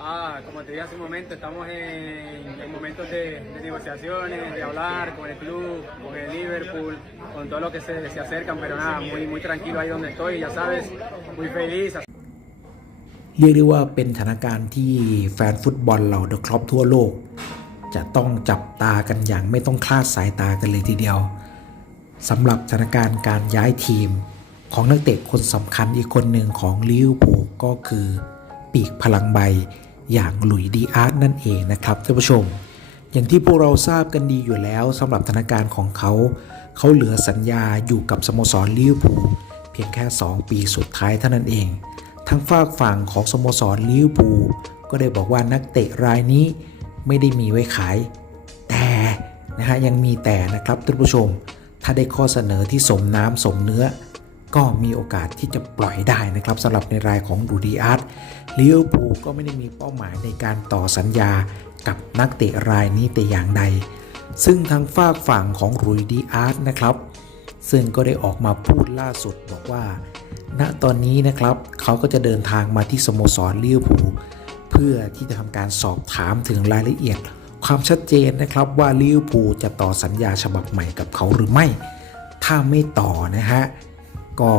Ah, como te dije hace un momento, estamos en, en momentos de, de negociaciones, de hablar con el club, con el Liverpool, con todo lo que se, se acercan, pero nada, muy, muy tranquilo ahí donde estoy, ya sabes, muy feliz. เรียกได้ว่าเป็นสถานการณ์ที่แฟนฟุตบอลเราเดอะครอปทั่วโลก จะต้องจับตากันอย่างไม่ต้องคลาดสายตากันเลยทีเดียวสำหรับสถานการณ์การย้ายทีม ของนักเตะคนสำคัญอีกคนหนึ่งของลิเวอร์พูลก็คือปีกพลังใบ อย่างหลุยดีอาร์ตนั่นเองนะครับท่านผู้ชม อย่างที่พวกเราทราบกันดีอยู่แล้วสำหรับสถานการของเขา เขาเหลือสัญญาอยู่กับสโมสรลิเวอร์พูลเพียงแค่ 2 ปีสุดท้ายเท่านั้นเอง ทางฝากฝั่งของสโมสรลิเวอร์พูลก็ได้บอกว่านักเตะรายนี้ไม่ได้มีไว้ขาย แต่นะฮะยังมีแต่นะครับท่านผู้ชม ถ้าได้ข้อเสนอที่สมน้ำสมเนื้อ ก็มีโอกาสที่จะปล่อยได้นะครับสำหรับในรายของดูดีอาร์ตลิเวอร์พูลก็ไม่ได้มีเป้าหมายในการต่อสัญญากับนักเตะรายนี้แต่อย่างใด ซึ่งทางฝากฝั่งของรุยดีอาร์ตนะครับ ซึ่งก็ได้ออกมาพูดล่าสุดบอกว่า ณตอนนี้นะครับเขาก็จะเดินทางมาที่สโมสรลิเวอร์พูลเพื่อที่จะทำการสอบถามถึงรายละเอียด ความชัดเจนนะครับว่าลิเวอร์พูลจะต่อสัญญาฉบับใหม่กับเขาหรือไม่ ถ้าไม่ต่อนะฮะ ก็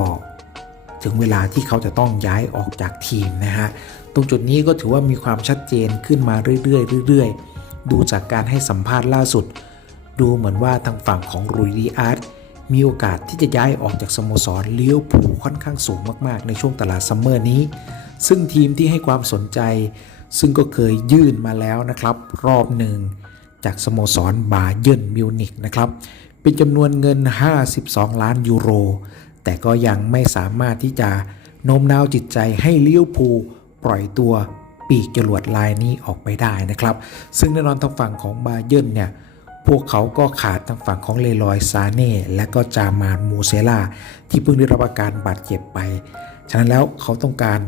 ถึงเวลาที่เขาจะต้องย้ายออกจากทีมนะฮะ ตรงจุดนี้ก็ถือว่ามีความชัดเจนขึ้นมาเรื่อยๆเรื่อยๆ ดูจากการให้สัมภาษณ์ล่าสุด ดูเหมือนว่าทางฝั่งของรุยดีอาร์ตมีโอกาสที่จะย้ายออกจากสโมสรเลี้ยวผูค่อนข้างสูงมากๆ ในช่วงตลาดซัมเมอร์นี้ ซึ่งทีมที่ให้ความสนใจ ซึ่งก็เคยยื่นมาแล้วนะครับ รอบหนึ่งจากสโมสรบาเยิร์นมิวนิกนะครับ เป็นจำนวนเงิน 52 ล้านยูโร แต่ก็ยังไม่สามารถที่จะโน้มน้าวจิตใจให้ลิเวอร์พูลปล่อยตัวปีกจรวดลายนี้ออกไปได้นะครับ ซึ่งแน่นอนทางฝั่งของบาเยิร์นเนี่ยพวกเขาก็ขาดทางฝั่งของเลลอยซาเน่และก็จามานมูเซล่าที่เพิ่งได้รับอาการบาดเจ็บไป ฉะนั้นแล้วเขาต้องการ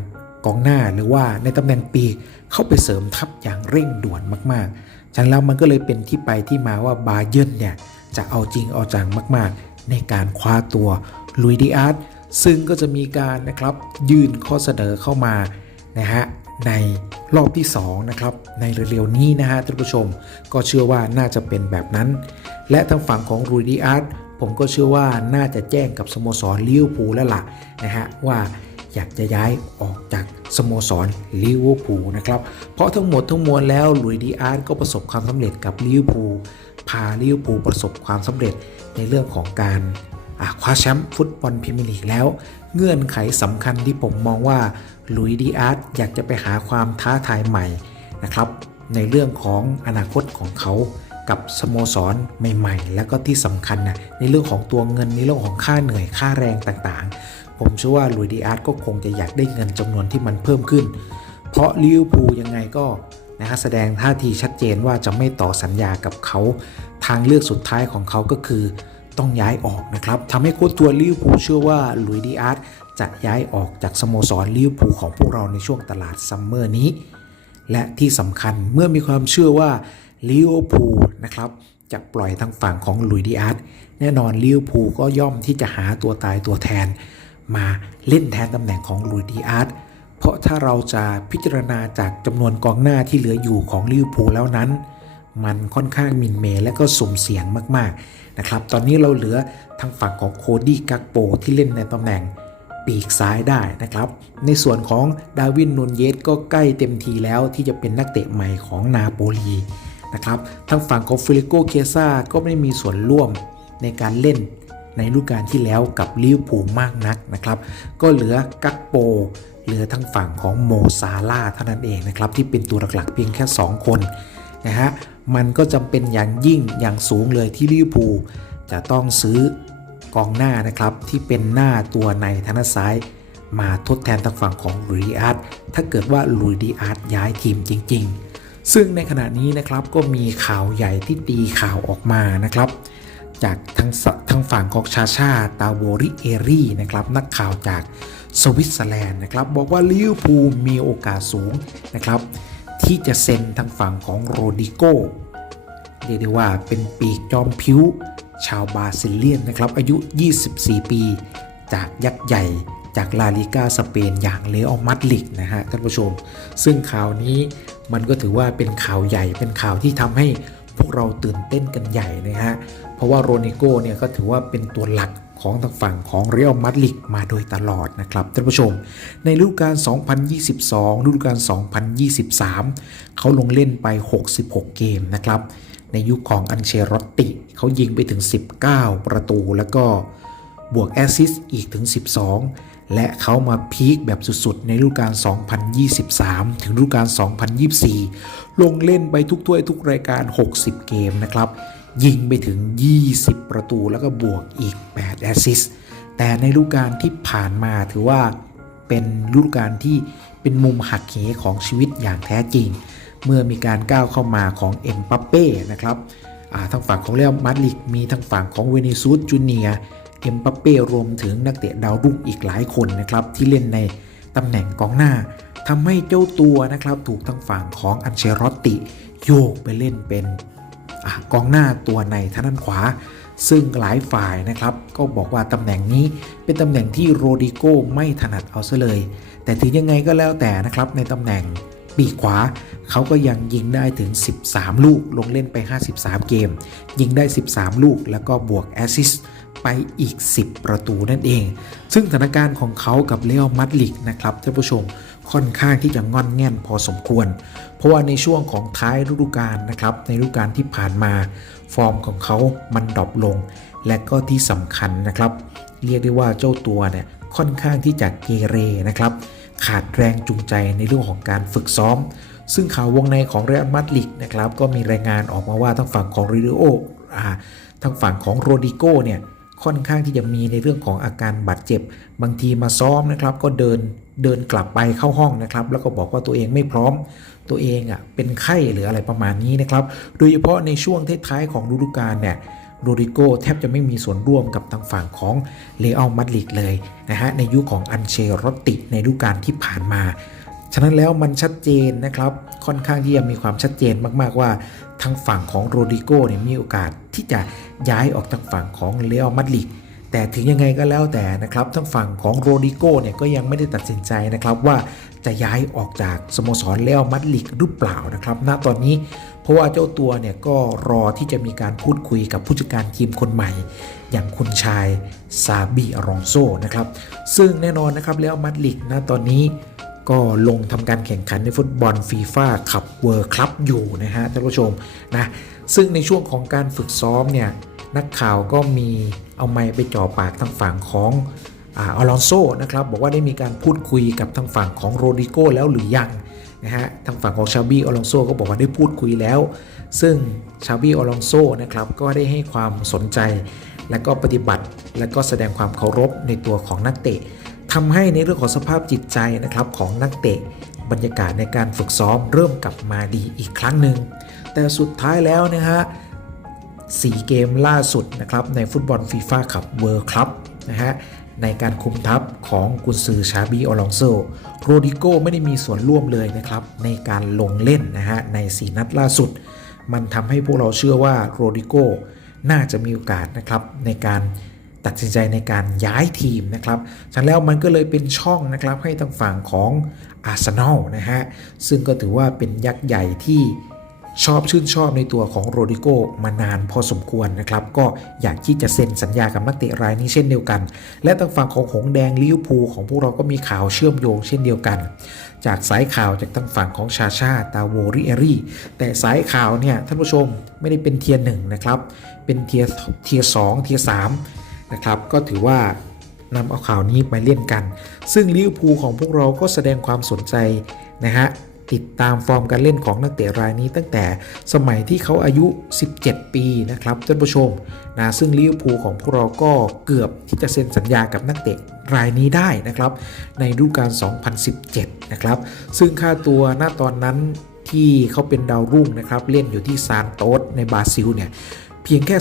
กองหน้าหรือว่าในตำแหน่งปีกเข้าไปเสริมทัพอย่างเร่งด่วนมากๆ ฉะนั้นแล้วมันก็เลยเป็นที่ไปที่มาว่าบาเยิร์นเนี่ยจะเอาจริงเอาจังมากๆ ในการคว้าตัวลุยดิอาร์ตซึ่งก็จะมีการนะครับยื่นข้อเสนอเข้ามานะฮะในรอบที่2นะครับในเร็วๆนี้นะฮะท่านผู้ชมก็เชื่อว่าน่าจะเป็นแบบนั้น และทางฝั่งของรูดิอาร์ตผมก็เชื่อว่าน่าจะแจ้งกับสโมสรลิเวอร์พูลแล้วล่ะนะฮะว่า อยากจะย้ายออกจากสโมสรลิเวอร์พูลนะครับ เพราะทั้งหมดทั้งมวลแล้วลุยดีอาร์ตก็ประสบความสำเร็จกับลิเวอร์พูลพาลิเวอร์พูลประสบความสำเร็จในเรื่องของการคว้าแชมป์ฟุตบอลพรีเมียร์ลีกแล้ว เงื่อนไขสำคัญที่ผมมองว่าลุยดีอาร์ตอยากจะไปหาความท้าทายใหม่นะครับในเรื่องของอนาคตของเขากับสโมสรใหม่ ๆ แล้วก็ที่สำคัญนะในเรื่องของตัวเงินในเรื่องของค่าเหนื่อยค่าแรงต่างๆ ผมเชื่อว่าลุยดีอาร์ตก็คงจะอยากได้เงินจำนวนที่มันเพิ่มขึ้น เพราะลิเวอร์พูลยังไงก็นะฮะแสดงท่าทีชัดเจนว่าจะไม่ต่อสัญญากับเขา ทางเลือกสุดท้ายของเขาก็คือต้องย้ายออกนะครับทำให้โค้ชตัวลิเวอร์พูลเชื่อว่าลุยดีอาร์ตจะย้ายออกจากสโมสรลิเวอร์พูลของพวกเราในช่วงตลาดซัมเมอร์นี้ และที่สำคัญเมื่อมีความเชื่อว่าลิเวอร์พูลนะครับจะปล่อยทางฝั่งของลุยดีอาร์ตแน่นอนลิเวอร์พูลก็ย่อมที่จะหาตัวตายตัวแทน มาเล่นแทนตำแหน่งของลุยดีอาร์ตเพราะถ้าเราจะพิจารณาจากจำนวนกองหน้าที่เหลืออยู่ของลิเวอร์พูลแล้วนั้น มันค่อนข้างมินเมย์และก็สุ่มเสี่ยงมากๆนะครับ ตอนนี้เราเหลือทางฝั่งของโคดี้กักโปที่เล่นในตำแหน่งปีกซ้ายได้นะครับ ในส่วนของดาวินนูนเยสก็ใกล้เต็มทีแล้วที่จะเป็นนักเตะใหม่ของนาโปลีนะครับทางฝั่งของฟิลิโกเคซ่าก็ไม่มีส่วนร่วมในการเล่น ในฤดูกาลที่แล้วกับลิเวอร์พูลมากนักนะครับ ก็เหลือกักโป เหลือทางฝั่งของโมซาลาเท่านั้นเองนะครับ ที่เป็นตัวหลักๆเพียงแค่ 2 คนนะฮะมันก็จำเป็นอย่างยิ่งอย่างสูงเลยที่ลิเวอร์พูลจะต้องซื้อกองหน้านะครับที่เป็นหน้าตัวในทางด้านซ้ายมาทดแทนทางฝั่งของลุยดีอาร์ตถ้าเกิดว่าลุยดีอาร์ตย้ายทีมจริง ๆ ซึ่งในขณะนี้นะครับก็มีข่าวใหญ่ที่ตีข่าวออกมานะครับ จากทางสทางฝั่งของชาชาตาโวริเอรี่นะครับนักข่าวจากสวิตเซอร์แลนด์นะครับบอกว่าลิเวอร์พูลมีโอกาสสูงนะครับ ที่จะเซ็นทางฝั่งของโรดิโกเรียกได้ว่าเป็นปีกจอมผิว ชาวบาซิเลียนนะครับอายุ 24 ปี จากยักษ์ใหญ่จากลาลิกาสเปนอย่างเลออมัดลิกนะฮะท่านผู้ชม ซึ่งข่าวนี้มันก็ถือว่าเป็นข่าวใหญ่เป็นข่าวที่ทำให้พวกเราตื่นเต้นกันใหญ่นะฮะ ราะว่าโรนิโก้เนี่ยก็ถือว่าเป็นตัวหลักของทางฝั่งของเรอัลมาดริดมาโดยตลอดนะครับท่านผู้ชม ในฤดูกาล 2022 ฤดูกาล 2023 เขาลงเล่นไป 66 เกมนะครับ ในยุคของอันเชรอตติ เขายิงไปถึง 19 ประตูแล้วก็บวกแอสซิสต์อีกถึง 12 และเขามาพีคแบบสุดๆ ในฤดูกาล 2023 ถึงฤดูกาล 2024 ลงเล่นไปทุกถ้วยทุกรายการ 60 เกมนะครับ ยิงไปถึง 20 ประตูแล้วก็บวกอีก 8 แอสซิสแต่ในฤดูกาลที่ผ่านมาถือว่าเป็นฤดูกาลที่เป็นมุมหักเหของชีวิตอย่างแท้จริง เมื่อมีการก้าวเข้ามาของเอ็มปัปเป้นะครับอ่าทางฝั่งของเรอัลมาดริดมีทางฝั่งของเวเนซุสจูเนียเอ็มปัปเป้รวมถึงนักเตะดาวรุ่งอีกหลายคนนะครับที่เล่นในตำแหน่งกองหน้าทำให้เจ้าตัวนะครับถูกทางฝั่งของอันเชรอตติโยกไปเล่นเป็น กองหน้าตัวในทางด้านขวา ซึ่งหลายฝ่ายนะครับก็บอกว่าตำแหน่งนี้เป็นตำแหน่งที่โรดิโก้ไม่ถนัดเอาซะเลย แต่ถึงยังไงก็แล้วแต่นะครับในตำแหน่งปีกขวาเขาก็ยังยิงได้ถึง 13 ลูกลงเล่นไป 53 เกม ยิงได้ 13 ลูกแล้วก็บวกแอสซิสไปอีก 10 ประตูนั่นเอง ซึ่งสถานการณ์ของเขากับเลอมัดลิกนะครับท่านผู้ชม ค่อนข้างที่จะงอนแง่นพอสมควร เพราะว่าในช่วงของท้ายฤดูกาลนะครับ ในฤดูกาลที่ผ่านมา ฟอร์มของเขามันดรอปลง และก็ที่สำคัญนะครับ เรียกได้ว่าเจ้าตัวเนี่ยค่อนข้างที่จะเกเรนะครับ ขาดแรงจูงใจในเรื่องของการฝึกซ้อม ซึ่งข่าววงในของเรอัลมาดริดนะครับ ก็มีรายงานออกมาว่าทางฝั่งของริโออ่าทางฝั่งของโรดิโกเนี่ย ค่อนข้างที่จะมีในเรื่องของอาการบาดเจ็บ บางทีมาซ้อมนะครับ ก็เดินเดินกลับไปเข้าห้องนะครับ แล้วก็บอกว่าตัวเองไม่พร้อม ตัวเองอะเป็นไข้หรืออะไรประมาณนี้นะครับ โดยเฉพาะในช่วงท้ายๆของฤดูกาลเนี่ยโรดิโกแทบจะไม่มีส่วนร่วมกับทางฝั่งของเลอัลมาดริดเลยนะฮะในยุคของอันเชรตติในฤดูกาลที่ผ่านมา ฉะนั้นแล้วมันชัดเจนนะครับ ค่อนข้างที่จะมีความชัดเจนมากๆว่าทางฝั่งของโรดิโกเนี่ยมีโอกาสที่จะย้ายออกทางฝั่งของเลอมาดริดแต่ถึงยังไงก็แล้วแต่นะครับทางฝั่งของโรดิโกเนี่ยก็ยังไม่ได้ตัดสินใจนะครับว่าจะย้ายออกจากสโมสรเลอมาดริดหรือเปล่านะครับ ณตอนนี้เพราะว่าเจ้าตัวเนี่ยก็รอที่จะมีการพูดคุยกับผู้จัดการทีมคนใหม่ อย่างคุณชายซาบีอรองโซนะครับซึ่งแน่นอนนะครับเลอมาดริดณตอนนี้ ก็ลงทำการแข่งขันในฟุตบอลฟีฟ่าคัพเวิร์คลับอยู่นะฮะท่านผู้ชมนะซึ่งในช่วงของการฝึกซ้อมเนี่ยนักข่าวก็มีเอาไม้ไปจ่อปากทางฝั่งของอาอลอนโซนะครับบอกว่าได้มีการพูดคุยกับทางฝั่งของโรดิโกแล้วหรือยังนะฮะทางฝั่งของชาบี้อลอนโซก็บอกว่าได้พูดคุยแล้ว ซึ่งชาบี้อลอนโซนะครับก็ได้ให้ความสนใจ และก็ปฏิบัติและก็แสดงความเคารพในตัวของนักเตะ ทำให้ในเรื่องของสภาพจิตใจนะครับของนักเตะบรรยากาศในการฝึกซ้อมเริ่มกลับมาดีอีกครั้งหนึ่งแต่สุดท้ายแล้วนะฮะ4เกมล่าสุดนะครับในฟุตบอลฟีฟ่าคัพเวิร์คลับนะฮะในการคุมทัพของกุนซือชาบีออลองโซโรดิโกไม่ได้มีส่วนร่วมเลยนะครับ ในการลงเล่นนะฮะใน 4 นัดล่าสุด มันทำให้พวกเราเชื่อว่าโรดิโกน่าจะมีโอกาสนะครับในการ ตัดสินใจในการย้ายทีมนะครับฉะนั้นแล้วมันก็เลยเป็นช่องนะครับให้ทางฝั่งของอาร์เซนอลนะฮะ ซึ่งก็ถือว่าเป็นยักษ์ใหญ่ที่ชอบชื่นชอบในตัวของโรดิโกมานานพอสมควรนะครับ ก็อยากที่จะเซ็นสัญญากับนักเตะรายนี้เช่นเดียวกัน และทางฝั่งของหงแดงลิวพูลของพวกเราก็มีข่าวเชื่อมโยงเช่นเดียวกัน จากสายข่าวจากทางฝั่งของชาชาตาโวริเอรี่แต่สายข่าวเนี่ยท่านผู้ชมไม่ได้เป็นเทียร์หนึ่งนะครับ เป็นเทียร์เทียร์สองเทียร์สาม นะครับ ก็ถือว่านำเอาข่าวนี้ไปเล่นกัน ซึ่งลิเวอร์พูลของพวกเราก็แสดงความสนใจนะฮะติดตามฟอร์มการเล่นของนักเตะรายนี้ตั้งแต่สมัยที่เขาอายุ 17 ปีนะครับท่านผู้ชมนะซึ่งลิเวอร์พูลของพวกเราก็เกือบที่จะเซ็นสัญญากับนักเตะรายนี้ได้นะครับ ในฤดูกาล 2017 นะครับ ซึ่งค่าตัวหน้าตอนนั้นที่เขาเป็นดาวรุ่งนะครับ เล่นอยู่ที่ซานโตสในบราซิลเนี่ย เพียงแค่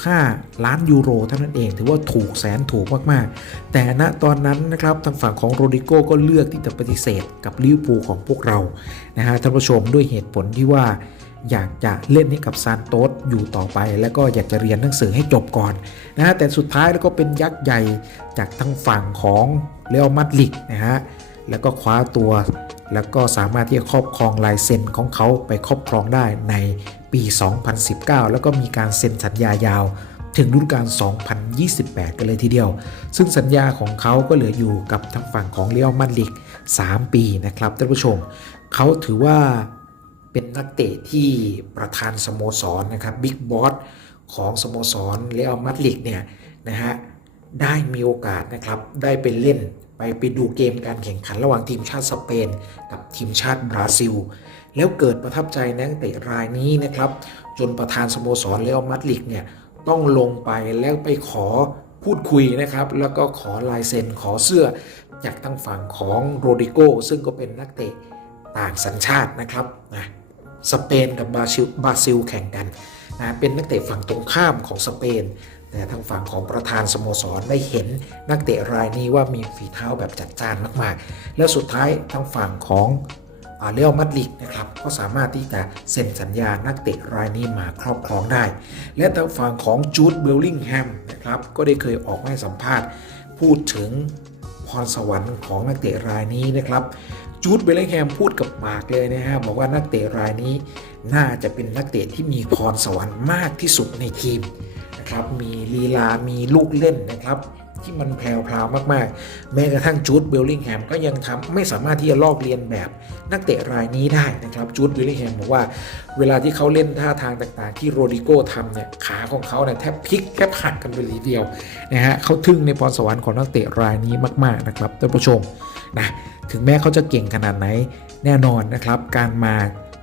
3.5 ล้านยูโรเท่านั้นเอง ถือว่าถูกแสนถูกมาก ๆ แต่ณตอนนั้นนะครับทางฝั่งของโรดิโก้ก็เลือกที่จะปฏิเสธกับลิเวอร์พูลของพวกเรานะฮะท่านผู้ชมด้วยเหตุผลที่ว่าอยากจะเล่นให้กับซานโตสอยู่ต่อไป แล้วก็อยากจะเรียนหนังสือให้จบก่อนนะฮะแต่สุดท้ายแล้วก็เป็นยักษ์ใหญ่จากทางฝั่งของเรอัลมาดริดนะฮะแล้วก็คว้าตัว แล้วก็สามารถที่จะครอบครองลายเซ็นของเขาไปครอบครองได้ใน ปี 2019 แล้วก็มีการเซ็นสัญญายาวถึงฤดูกาล 2028 กันเลยทีเดียว ซึ่งสัญญาของเขาก็เหลืออยู่กับทางฝั่งของเรอัลมาดริด3 ปีนะครับท่านผู้ชม เขาถือว่าเป็นนักเตะที่ประธานสโมสรนะครับบิ๊กบอสของสโมสรเรอัลมาดริดเนี่ยนะฮะได้มีโอกาสนะครับได้ไปเล่นไปไปดูเกมการแข่งขันระหว่างทีมชาติสเปน กับทีมชาติบราซิล แล้วเกิดประทับใจนักเตะรายนี้นะครับ จนประธานสโมสรเรอัลมาดริดเนี่ยต้องลงไปแล้วไปขอพูดคุยนะครับ แล้วก็ขอลายเซ็นขอเสื้อจากทางฝั่งของโรดิโกซึ่งก็เป็นนักเตะต่างสัญชาตินะครับนะสเปนกับบราซิลบราซิลแข่งกันนะเป็นนักเตะฝั่งตรงข้ามของสเปนแต่ทางฝั่งของประธานสโมสรได้เห็นนักเตะรายนี้ว่ามีฝีเท้าแบบจัดจ้านมาก ๆ แล้วสุดท้ายทางฝั่งของ เรอัลมาดริดนะครับก็สามารถที่จะเซ็นสัญญานักเตะรายนี้มาครอบครองได้ และทางฝั่งของจูดเบลลิงแฮมนะครับก็ได้เคยออกมาให้สัมภาษณ์ พูดถึงพรสวรรค์ของนักเตะรายนี้นะครับจูดเบลลิงแฮมพูดกับปากเลยนะฮะบอกว่านักเตะรายนี้ น่าจะเป็นนักเตะที่มีพรสวรรค์มากที่สุดในทีมนะครับมีลีลามีลูกเล่นนะครับ ที่มันแพรวๆมากๆ แม้กระทั่งจูดเบลลิงแฮมก็ยังทำไม่สามารถที่จะลอกเลียนแบบนักเตะรายนี้ได้นะครับจูดเบลลิงแฮมบอกว่าเวลาที่เขาเล่นท่าทางต่างๆ ที่โรดิโก้ทำเนี่ยขาของเขาเนี่ยแทบพลิกแทบหักกันไปเลยทีเดียวนะฮะเขาทึ่งในพรสวรรค์ของนักเตะรายนี้มากๆนะครับท่านผู้ชมนะถึงแม้เขาจะเก่งขนาดไหนแน่นอนนะครับการมา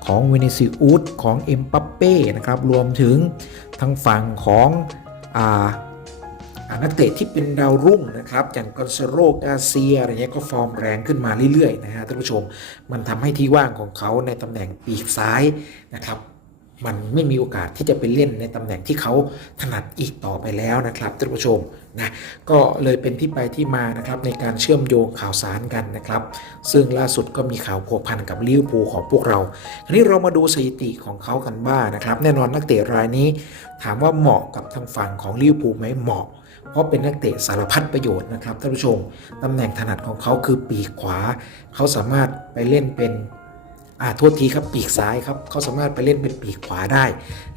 ของเวเนซิอุสของเอ็มปัปเป้นะครับรวมถึงทางฝั่งของอ่า นักเตะที่เป็นดาวรุ่งนะครับ อย่างกอนซาโรกาเซียอะไรเงี้ยก็ฟอร์มแรงขึ้นมาเรื่อยๆนะฮะท่านผู้ชม มันทำให้ที่ว่างของเขาในตำแหน่งปีกซ้ายนะครับมันไม่มีโอกาสที่จะไปเล่นในตำแหน่งที่เขาถนัดอีกต่อไปแล้วนะครับท่านผู้ชมนะก็เลยเป็นที่ไปที่มานะครับในการเชื่อมโยงข่าวสารกันนะครับ ซึ่งล่าสุดก็มีข่าวพัวพันกับลิเวอร์พูลของพวกเราทีนี้เรามาดูสถิติของเขากันบ้างนะครับ แน่นอนนักเตะรายนี้ ถามว่าเหมาะกับทางฝั่งของลิเวอร์พูลไหมเหมาะ เพราะเป็นนักเตะสารพัดประโยชน์นะครับท่านผู้ชมตำแหน่งถนัดของเขาคือปีกขวา เขาสามารถไปเล่นเป็นอ่าโทษทีครับปีกซ้ายครับเขาสามารถไปเล่นเป็นปีกขวาได้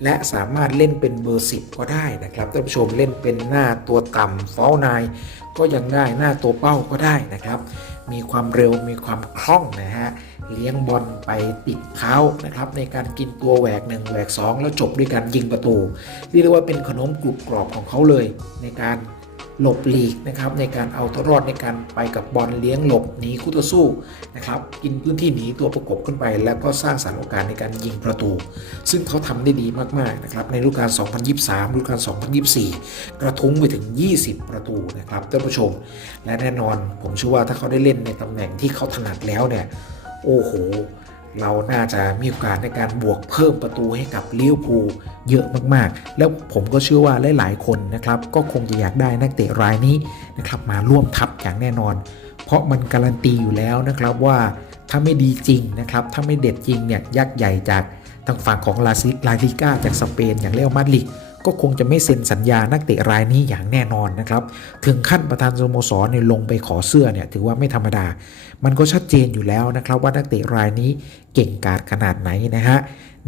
และสามารถเล่นเป็นเบอร์สิบก็ได้นะครับท่านผู้ชมเล่นเป็นหน้าตัวต่ำฟอลนายก็ยังได้หน้าตัวเป้าก็ได้นะครับ มีความเร็วมีความคล่องนะฮะเลี้ยงบอลไปติดเขานะครับ ในการกินตัวแหวกหนึ่งแหวกสองแล้วจบด้วยการยิงประตูเรียกได้ว่าเป็นขนมกรุบกรอบของเขาเลยในการ หลบหลีกนะครับในการเอาตัวรอดในการไปกับบอลเลี้ยงหลบหนีคู่ต่อสู้นะครับกินพื้นที่หนีตัวประกบขึ้นไป แล้วก็สร้างสรรค์โอกาสในการยิงประตู ซึ่งเขาทำได้ดีมากๆนะครับในฤดูกาล 2023ฤดูกาล 2024 กระทุ้งไปถึง 20 ประตูนะครับท่านผู้ชม และแน่นอนผมเชื่อว่าถ้าเขาได้เล่นในตำแหน่งที่เขาถนัดแล้วเนี่ยโอ้โห เราน่าจะมีโอกาสในการบวกเพิ่มประตูให้กับลิเวอร์พูลเยอะมากๆ แล้วผมก็เชื่อว่าหลายๆคนนะครับ ก็คงจะอยากได้นักเตะรายนี้นะครับมาร่วมทัพอย่างแน่นอน เพราะมันการันตีอยู่แล้วนะครับว่าถ้าไม่ดีจริงนะครับ ถ้าไม่เด็ดจริงเนี่ยยักษ์ใหญ่จากทางฝั่งของลาซิลาลิก้าจากสเปนอย่างเรอัลมาดริด ก็คงจะไม่เซ็นสัญญานักเตะรายนี้อย่างแน่นอนนะครับ ถึงขั้นประธานสโมสรเนี่ยลงไปขอเสื้อเนี่ยถือว่าไม่ธรรมดา มันก็ชัดเจนอยู่แล้วนะครับ ว่านักเตะรายนี้เก่งกาจขนาดไหนนะฮะ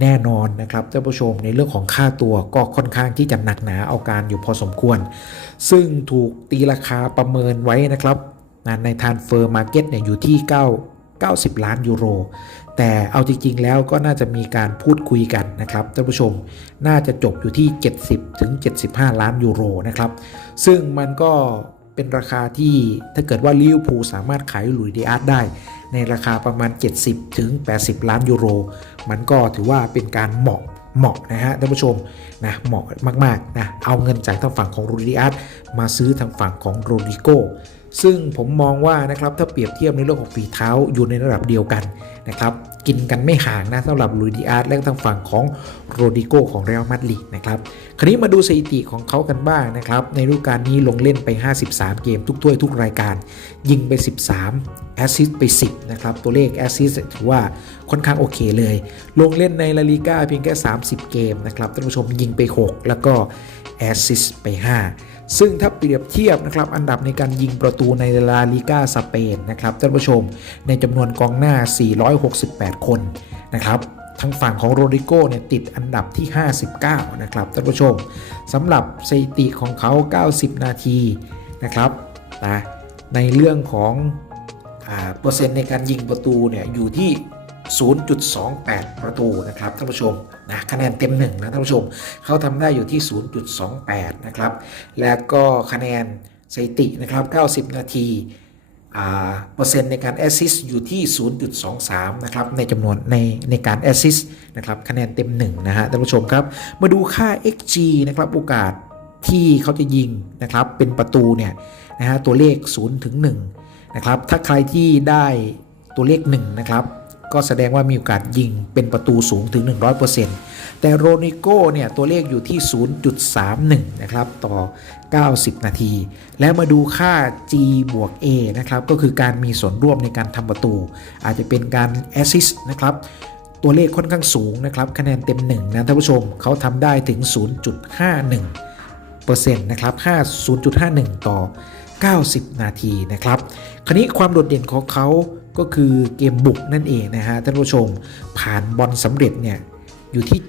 แน่นอนนะครับท่านผู้ชมในเรื่องของค่าตัวก็ค่อนข้างที่จะหนักหนาเอาการอยู่พอสมควร ซึ่งถูกตีราคาประเมินไว้นะครับในทานเฟอร์มาร์เก็ตเนี่ยอยู่ที่ 9 90 ล้านยูโร แต่เอาจริงๆแล้วก็น่าจะมีการพูดคุยกันนะครับท่านผู้ชมน่าจะจบอยู่ที่ 70ถึง75 ล้านยูโรนะครับ ซึ่งมันก็เป็นราคาที่ถ้าเกิดว่าลิเวอร์พูลสามารถขายหลุยส์ดีอาร์ตได้ ในราคาประมาณ 70ถึง80 ล้านยูโร มันก็ถือว่าเป็นการเหมาะเหมาะนะฮะท่านผู้ชมนะเหมาะมากๆนะเอาเงินจากทางฝั่งของโรดิอาร์ตมาซื้อทางฝั่งของโรดิโก ซึ่งผมมองว่านะครับถ้าเปรียบเทียบในเรื่องของฝีเท้าอยู่ในระดับเดียวกันนะครับกินกันไม่ห่างนะสำหรับลุยดิอาร์ตและทางฝั่งของโรดิโกของเรอัลมาดริดนะครับคราวนี้มาดูสถิติของเขากันบ้างนะครับในฤดูกาลนี้ลงเล่นไป 53 เกมทุกถ้วยทุกรายการ ยิงไป 13 แอสซิสต์ไป 10นะครับตัวเลขแอสซิสต์ถือว่าค่อนข้างโอเคเลย ลงเล่นในลาลิก้าเพียงแค่ 30 เกมนะครับท่านผู้ชมยิงไป 6 แล้วก็แอสซิสต์ไป 5 ซึ่งถ้าเปรียบเทียบนะครับอันดับในการยิงประตูในลาลิกาสเปนนะครับท่านผู้ชมในจำนวนกองหน้า 468 คนนะครับทางฝั่งของโรดิโก้เนี่ยติดอันดับที่ 59 นะครับท่านผู้ชมสำหรับสถิติของเขา 90 นาทีนะครับนะในเรื่องของอ่าเปอร์เซ็นต์ในการยิงประตูเนี่ยอยู่ที่ 0.28 ประตูนะครับท่านผู้ชมนะคะแนนเต็มหนึ่งนะท่านผู้ชมเขาทำได้อยู่ที่ 0.28 นะครับ แล้วก็คะแนนสถิตินะครับ 90 นาทีอ่าเปอร์เซ็นต์ในการแอสซิสต์อยู่ที่ 0.23 นะครับ ในจำนวนในในการแอสซิสต์นะครับ คะแนนเต็ม 1 นะฮะท่านผู้ชมครับ มาดูค่า xg นะครับ โอกาสที่เขาจะยิงนะครับ เป็นประตูเนี่ยนะฮะตัวเลข 0 ถึง 1 นะครับ ถ้าใครที่ได้ตัวเลข 1 นะครับ ก็แสดงว่ามีโอกาสยิงเป็นประตูสูงถึง 100%แต่โรนิโก้เนี่ยตัวเลขอยู่ที่ 0.31 นะครับ ต่อ 90 นาที แล้วมาดูค่า G บวก A นะครับ ก็คือการมีส่วนร่วมในการทำประตู อาจจะเป็นการ assist นะครับตัวเลขค่อนข้างสูงนะครับ คะแนนเต็ม 1 นะท่านผู้ชมเขาทำได้ถึง 0.51เปอร์เซ็นต์นะครับ5 0.51 ต่อ 90 นาทีนะครับ คราวนี้ความโดดเด่นของเขา ก็คือเกมบุกนั่นเองนะฮะท่านผู้ชมผ่านบอลสำเร็จเนี่ยอยู่ที่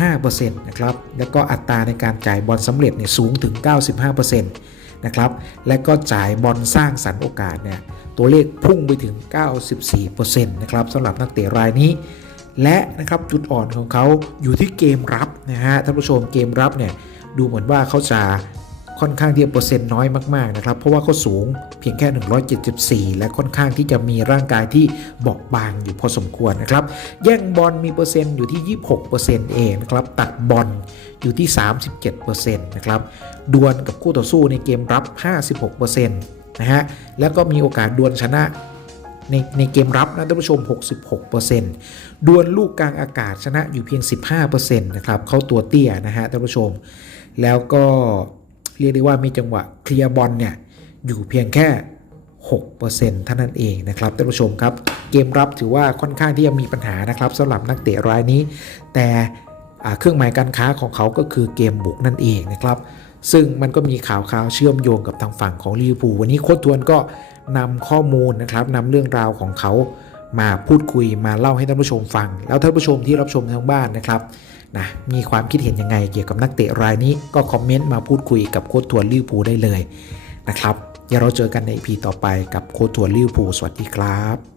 75%นะครับ แล้วก็อัตราในการจ่ายบอลสำเร็จเนี่ยสูงถึง 95%นะครับ และก็จ่ายบอลสร้างสรรค์โอกาสเนี่ยตัวเลขพุ่งไปถึง 94%นะครับสำหรับนักเตะรายนี้ และนะครับจุดอ่อนของเขาอยู่ที่เกมรับนะฮะท่านผู้ชมเกมรับเนี่ยดูเหมือนว่าเขาจะ ค่อนข้างที่จะเปอร์เซ็นต์น้อยมากๆนะครับ เพราะว่าเขาสูงเพียงแค่ 174 และค่อนข้างที่จะมีร่างกายที่บอบบางอยู่พอสมควรนะครับ แย่งบอลมีเปอร์เซ็นต์อยู่ที่ 26%เองนะครับ ตัดบอลอยู่ที่ 37%นะครับ ดวลกับคู่ต่อสู้ในเกมรับ 56%นะฮะ แล้วก็มีโอกาสดวลชนะในในเกมรับนะท่านผู้ชม 66%ดวลลูกกลางอากาศชนะอยู่เพียง 15%นะครับเขาตัวเตี้ยนะฮะท่านผู้ชม แล้วก็ เรียกได้ว่ามีจังหวะเคลียร์บอลเนี่ยอยู่เพียงแค่ 6%เท่านั้นเองนะครับท่านผู้ชมครับ เกมรับถือว่าค่อนข้างที่จะมีปัญหานะครับสำหรับนักเตะรายนี้ แต่เครื่องหมายการค้าของเขาก็คือเกมบุกนั่นเองนะครับ ซึ่งมันก็มีข่าวข่าวเชื่อมโยงกับทางฝั่งของลิเวอร์พูลวันนี้โค้ชทวนก็นำข้อมูลนะครับนำเรื่องราวของเขามาพูดคุยมาเล่าให้ท่านผู้ชมฟัง แล้วท่านผู้ชมที่รับชมทางบ้านนะครับ นะมีความคิดเห็นยังไงเกี่ยวกับนักเตะรายนี้ก็คอมเมนต์มาพูดคุยกับโค้ชทัวร์ลิวพูได้เลยนะครับเดี๋ยวเราเจอกันใน EP ต่อไปกับโค้ชทัวร์ลิวพูสวัสดีครับ